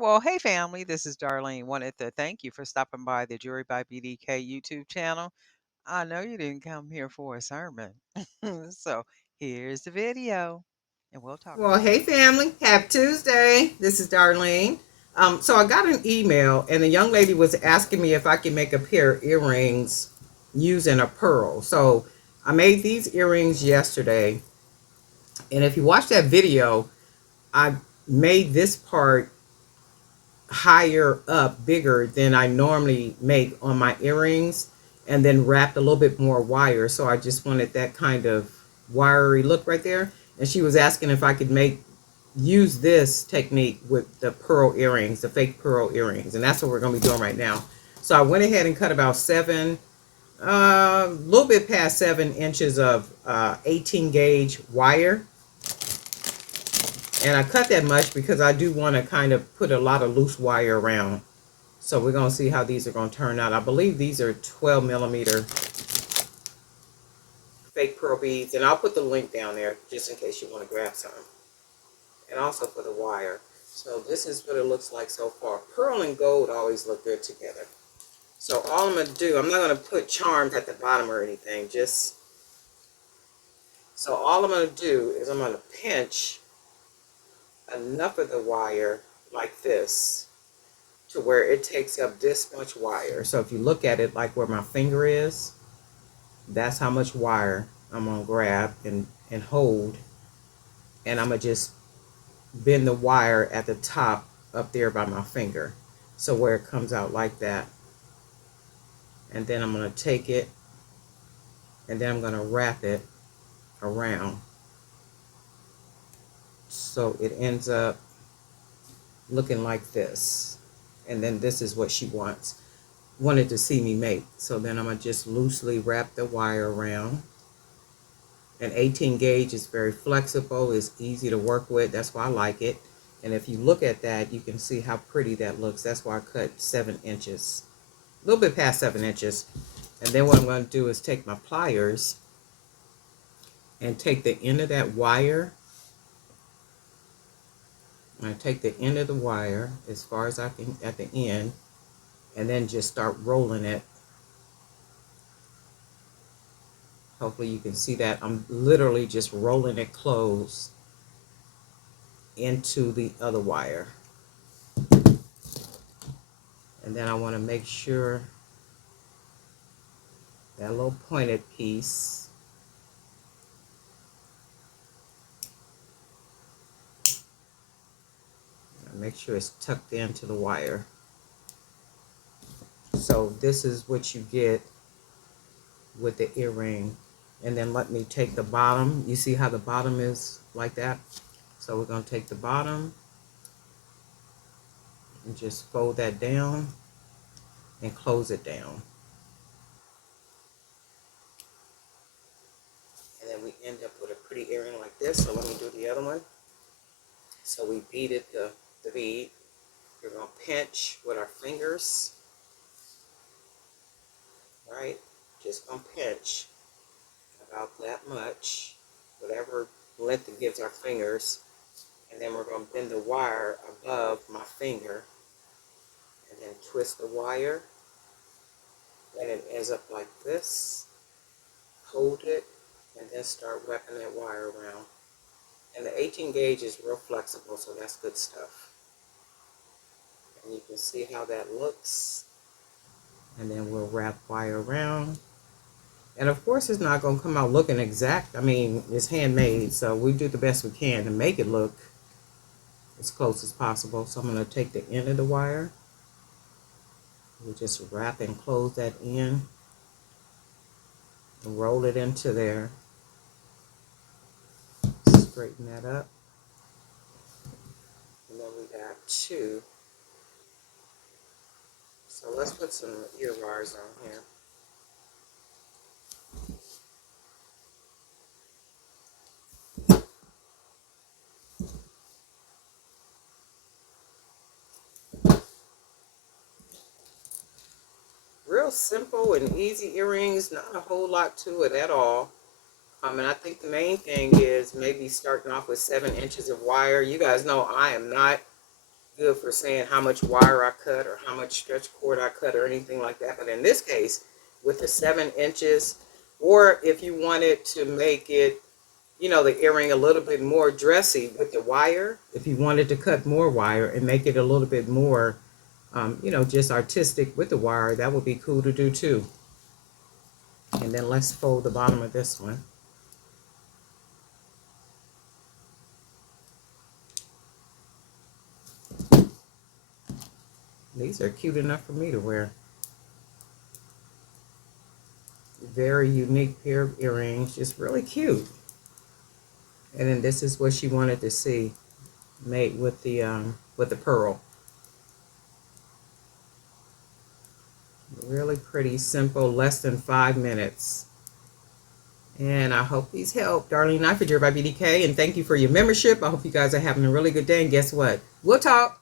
Well, hey family, this is Darlene. Wanted to thank you for stopping by the Jury by BDK YouTube channel. I know you didn't come here for a sermon. So here's the video and we'll talk Well, about hey it. family, happy Tuesday. This is Darlene. So I got an email, and the young lady was asking me if I could make a pair of earrings using a pearl. So I made these earrings yesterday, and if you watch that video, I made this part higher up, bigger than I normally make on my earrings, and then wrapped a little bit more wire. So I just wanted that kind of wiry look right there. And she was asking if I could use this technique with the pearl earrings, the fake pearl earrings, and that's what we're going to be doing right now. So I went ahead and cut about a little bit past 7 inches of 18 gauge wire. And I cut that much because I do want to kind of put a lot of loose wire around. So we're going to see how these are going to turn out. I believe these are 12 millimeter fake pearl beads. And I'll put the link down there just in case you want to grab some. And also for the wire. So this is what it looks like so far. Pearl and gold always look good together. So all I'm going to do, I'm not going to put charms at the bottom or anything. So all I'm going to do is I'm going to pinch enough of the wire like this to where it takes up this much wire. So if you look at it like where my finger is, that's how much wire I'm going to grab and hold. And I'm going to just bend the wire at the top up there by my finger. So where it comes out like that. And then I'm going to take it and then I'm going to wrap it around. So it ends up looking like this. And then this is what she wanted to see me make. So then I'm going to just loosely wrap the wire around. And 18 gauge is very flexible, it's easy to work with, that's why I like it. And if you look at that, you can see how pretty that looks. That's why I cut 7 inches, a little bit past 7 inches. And then what I'm going to do is take my pliers and take the end of that wire. I'm going to take the end of the wire as far as I can at the end, and then just start rolling it. Hopefully you can see that. I'm literally just rolling it close into the other wire. And then I want to make sure that little pointed piece, make sure it's tucked into the wire. So this is what you get with the earring. And then let me take the bottom. You see how the bottom is like that? So we're going to take the bottom and just fold that down and close it down. And then we end up with a pretty earring like this. So let me do the other one. So we beaded the bead. We're going to pinch with our fingers, right? Just going to pinch about that much, whatever length it gives our fingers. And then we're going to bend the wire above my finger and then twist the wire. And it ends up like this. Hold it and then start wrapping that wire around. And the 18 gauge is real flexible, so that's good stuff. And you can see how that looks. And then we'll wrap wire around. And of course it's not going to come out looking exact. I mean, it's handmade, so we do the best we can to make it look as close as possible. So I'm going to take the end of the wire. We just wrap and close that in and roll it into there. Straighten that up. And then we got two. So let's put some ear wires on here. Real simple and easy earrings, not a whole lot to it at all. And I think the main thing is maybe starting off with 7 inches of wire. You guys know I am not good for saying how much wire I cut or how much stretch cord I cut or anything like that. But in this case, with the 7 inches, or if you wanted to make it, the earring a little bit more dressy with the wire, if you wanted to cut more wire and make it a little bit more, just artistic with the wire, that would be cool to do too. And then let's fold the bottom of this one. These are cute enough for me to wear. Very unique pair of earrings, just really cute. And then this is what she wanted to see, made with the pearl. Really pretty, simple, less than 5 minutes. And I hope these help. Darlene Knife for Dear by BDK, and thank you for your membership. I hope you guys are having a really good day. And guess what? We'll talk.